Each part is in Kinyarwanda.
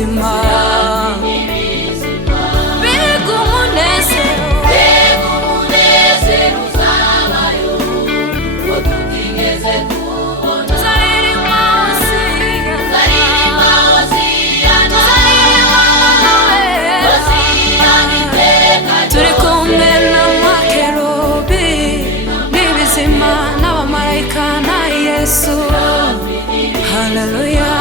n'ibizima mbega umunezero uzabayo ngo tutigeze kubona zaririmba Hosiyana turi kumwe n'amakerubi n'ibizima n'abamarayika na Yesu. Haleluya.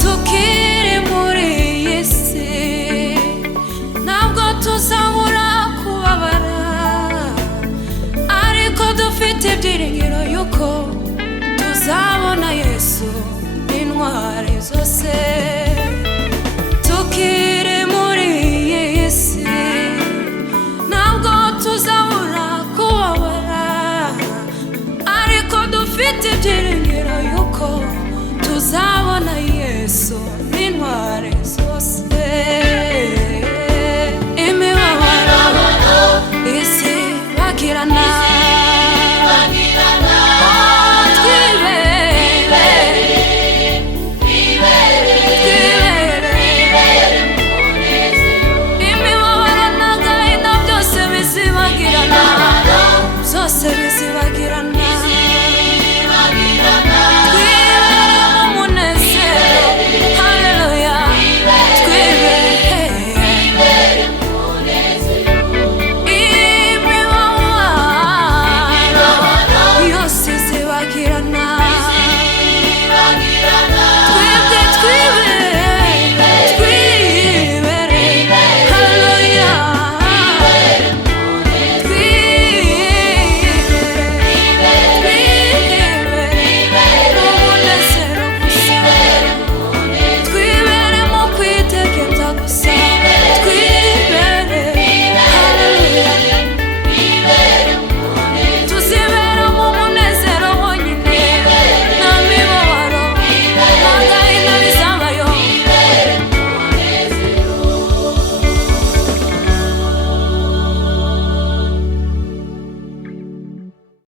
Tukiri muri iyi si ntabwo tuzabura kubabara, ariko dufite ibyiringiro yuko tuzabona Yesu n'intwari zose. Tukiri muri iyi si ntabwo tuzabura kubabara, ariko dufite ibyiringiro yuko tuzabona Yesu n'intwari zose.